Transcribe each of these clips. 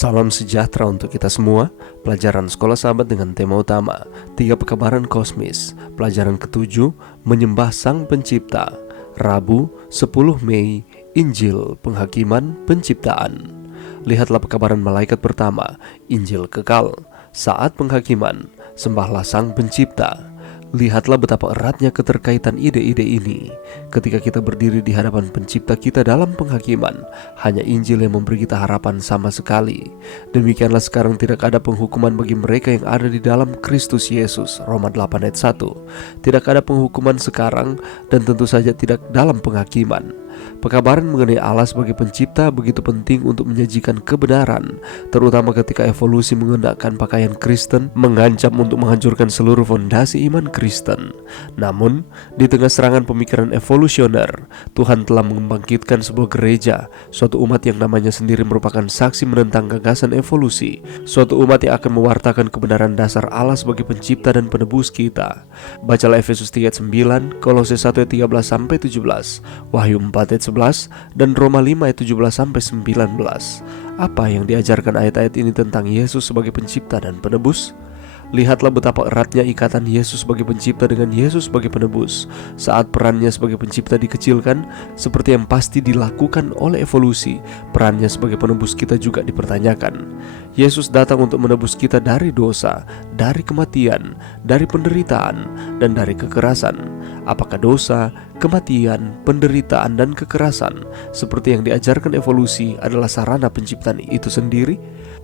Salam sejahtera untuk kita semua. Pelajaran Sekolah Sahabat dengan tema utama 3 Pekabaran Kosmis. Pelajaran ke-7, Menyembah Sang Pencipta. Rabu 10 Mei, Injil Penghakiman Penciptaan. Lihatlah pekabaran malaikat pertama, Injil kekal. Saat penghakiman, sembahlah Sang Pencipta. Lihatlah betapa eratnya keterkaitan ide-ide ini. Ketika kita berdiri di hadapan Pencipta kita dalam penghakiman, hanya Injil yang memberi kita harapan sama sekali. Demikianlah sekarang tidak ada penghukuman bagi mereka yang ada di dalam Kristus Yesus. Roma 8 ayat 1. Tidak ada penghukuman sekarang dan tentu saja tidak dalam penghakiman. Pekabaran mengenai Allah sebagai pencipta begitu penting untuk menyajikan kebenaran, terutama ketika evolusi mengenakan pakaian Kristen mengancam untuk menghancurkan seluruh fondasi iman Kristen. Namun, di tengah serangan pemikiran evolusioner, Tuhan telah membangkitkan sebuah gereja, suatu umat yang namanya sendiri merupakan saksi menentang gagasan evolusi, suatu umat yang akan mewartakan kebenaran dasar Allah sebagai pencipta dan penebus kita. Bacalah Efesus 3 ayat 9, Kolose 1 ayat 13-17, Wahyu 4 ayat 11, dan Roma 5 ayat 17-19. Apa yang diajarkan ayat-ayat ini tentang Yesus sebagai pencipta dan penebus? Lihatlah betapa eratnya ikatan Yesus sebagai pencipta dengan Yesus sebagai penebus. Saat perannya sebagai pencipta dikecilkan, seperti yang pasti dilakukan oleh evolusi, perannya sebagai penebus kita juga dipertanyakan. Yesus datang untuk menebus kita dari dosa, dari kematian, dari penderitaan, dan dari kekerasan. Apakah dosa, kematian, penderitaan, dan kekerasan seperti yang diajarkan evolusi adalah sarana penciptaan itu sendiri?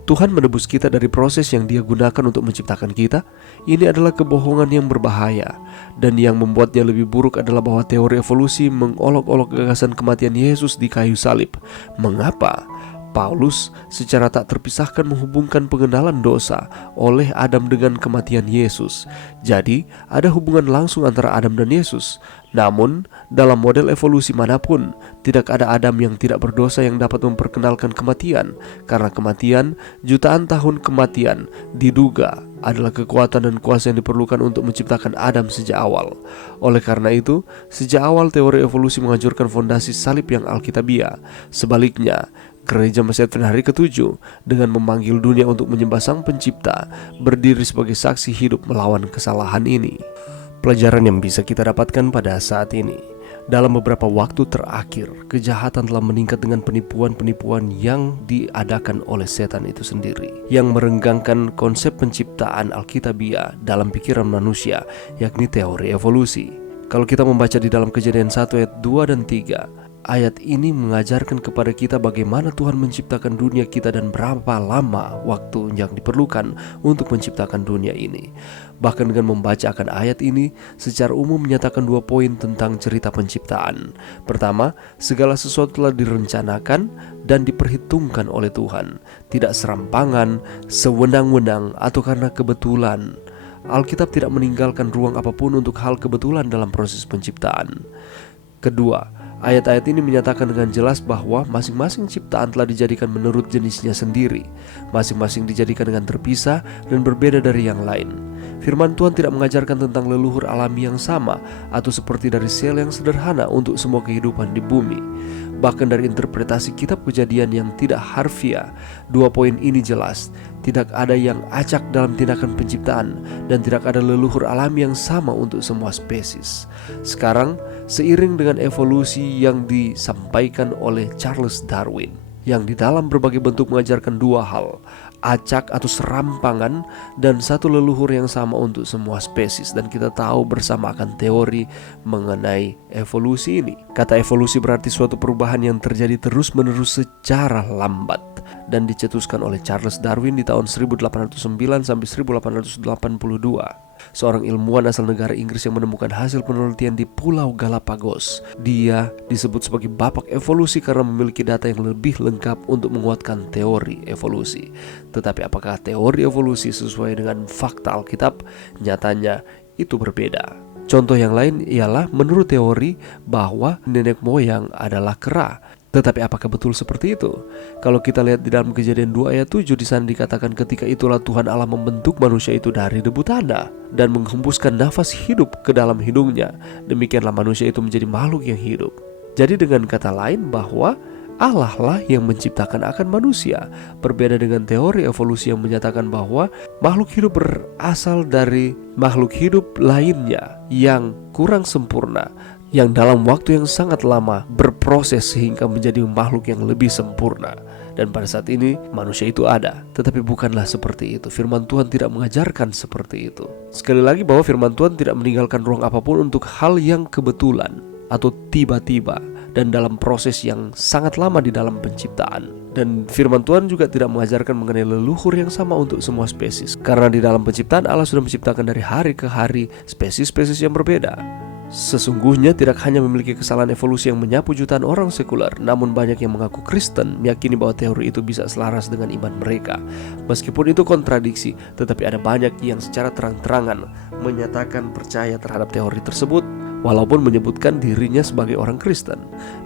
Tuhan menebus kita dari proses yang Dia gunakan untuk menciptakan kita. Ini adalah kebohongan yang berbahaya, dan yang membuatnya lebih buruk adalah bahwa teori evolusi mengolok-olok gagasan kematian Yesus di kayu salib. Mengapa? Paulus secara tak terpisahkan menghubungkan pengenalan dosa oleh Adam dengan kematian Yesus. Jadi, ada hubungan langsung antara Adam dan Yesus. Namun, dalam model evolusi manapun, tidak ada Adam yang tidak berdosa yang dapat memperkenalkan kematian. Karena kematian, jutaan tahun kematian, diduga adalah kekuatan dan kuasa yang diperlukan untuk menciptakan Adam sejak awal. Oleh karena itu, sejak awal teori evolusi menghancurkan fondasi salib yang alkitabiah. Sebaliknya, Gereja Masih Advent hari ke-7 dengan memanggil dunia untuk menyembah Sang Pencipta, berdiri sebagai saksi hidup melawan kesalahan ini. Pelajaran yang bisa kita dapatkan pada saat ini, dalam beberapa waktu terakhir, kejahatan telah meningkat dengan penipuan-penipuan yang diadakan oleh setan itu sendiri, yang merenggangkan konsep penciptaan alkitabiah dalam pikiran manusia, yakni teori evolusi. Kalau kita membaca di dalam Kejadian 1 ayat 2 dan 3, ayat ini mengajarkan kepada kita bagaimana Tuhan menciptakan dunia kita dan berapa lama waktu yang diperlukan untuk menciptakan dunia ini. Bahkan dengan membaca akan ayat ini, secara umum menyatakan 2 poin tentang cerita penciptaan. Pertama, segala sesuatu telah direncanakan dan diperhitungkan oleh Tuhan, tidak serampangan, sewenang-wenang, atau karena kebetulan. Alkitab tidak meninggalkan ruang apapun untuk hal kebetulan dalam proses penciptaan. Kedua, ayat-ayat ini menyatakan dengan jelas bahwa masing-masing ciptaan telah dijadikan menurut jenisnya sendiri. Masing-masing dijadikan dengan terpisah dan berbeda dari yang lain. Firman Tuhan tidak mengajarkan tentang leluhur alami yang sama atau seperti dari sel yang sederhana untuk semua kehidupan di bumi. Bahkan dari interpretasi kitab Kejadian yang tidak harfiah, 2 poin ini jelas. Tidak ada yang acak dalam tindakan penciptaan, dan tidak ada leluhur alami yang sama untuk semua spesies. Sekarang, seiring dengan evolusi yang disampaikan oleh Charles Darwin, yang di dalam berbagai bentuk mengajarkan 2 hal, acak atau serampangan, dan satu leluhur yang sama untuk semua spesies. Dan kita tahu bersama akan teori mengenai evolusi ini. Kata evolusi berarti suatu perubahan yang terjadi terus-menerus secara lambat, dan dicetuskan oleh Charles Darwin di tahun 1809 sampai 1882. Seorang ilmuwan asal negara Inggris yang menemukan hasil penelitian di Pulau Galapagos. Dia disebut sebagai bapak evolusi karena memiliki data yang lebih lengkap untuk menguatkan teori evolusi. Tetapi apakah teori evolusi sesuai dengan fakta Alkitab? Nyatanya itu berbeda. Contoh yang lain ialah menurut teori bahwa nenek moyang adalah kera. Tetapi apakah betul seperti itu? Kalau kita lihat di dalam Kejadian 2 ayat 7, di sana dikatakan ketika itulah Tuhan Allah membentuk manusia itu dari debu tanah dan menghembuskan nafas hidup ke dalam hidungnya. Demikianlah manusia itu menjadi makhluk yang hidup. Jadi dengan kata lain bahwa Allah lah yang menciptakan akan manusia. Berbeda dengan teori evolusi yang menyatakan bahwa makhluk hidup berasal dari makhluk hidup lainnya yang kurang sempurna, yang dalam waktu yang sangat lama berproses sehingga menjadi makhluk yang lebih sempurna. Dan pada saat ini manusia itu ada, tetapi bukanlah seperti itu. Firman Tuhan tidak mengajarkan seperti itu. Sekali lagi bahwa firman Tuhan tidak meninggalkan ruang apapun untuk hal yang kebetulan atau tiba-tiba dan dalam proses yang sangat lama di dalam penciptaan. Dan firman Tuhan juga tidak mengajarkan mengenai leluhur yang sama untuk semua spesies, karena di dalam penciptaan Allah sudah menciptakan dari hari ke hari spesies-spesies yang berbeda. Sesungguhnya tidak hanya memiliki kesalahan evolusi yang menyapu jutaan orang sekuler, namun banyak yang mengaku Kristen meyakini bahwa teori itu bisa selaras dengan iman mereka. Meskipun itu kontradiksi, tetapi ada banyak yang secara terang-terangan menyatakan percaya terhadap teori tersebut, walaupun menyebutkan dirinya sebagai orang Kristen.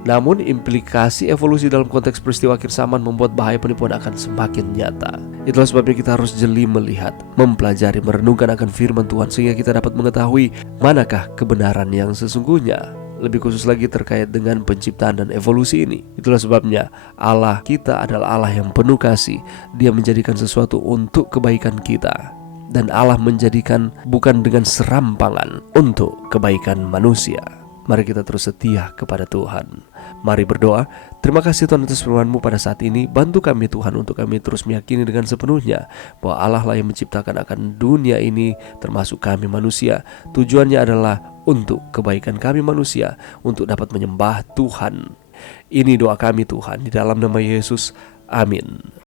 Namun implikasi evolusi dalam konteks peristiwa akhir zaman membuat bahaya penipuan akan semakin nyata. Itulah sebabnya kita harus jeli melihat, mempelajari, merenungkan akan firman Tuhan sehingga kita dapat mengetahui manakah kebenaran yang sesungguhnya. Lebih khusus lagi terkait dengan penciptaan dan evolusi ini. Itulah sebabnya Allah kita adalah Allah yang penuh kasih. Dia menjadikan sesuatu untuk kebaikan kita. Dan Allah menjadikan bukan dengan serampangan untuk kebaikan manusia. Mari kita terus setia kepada Tuhan. Mari berdoa. Terima kasih Tuhan atas firman-Mu pada saat ini. Bantu kami Tuhan untuk kami terus meyakini dengan sepenuhnya bahwa Allah lah yang menciptakan akan dunia ini, termasuk kami manusia. Tujuannya adalah untuk kebaikan kami manusia, untuk dapat menyembah Tuhan. Ini doa kami Tuhan, di dalam nama Yesus. Amin.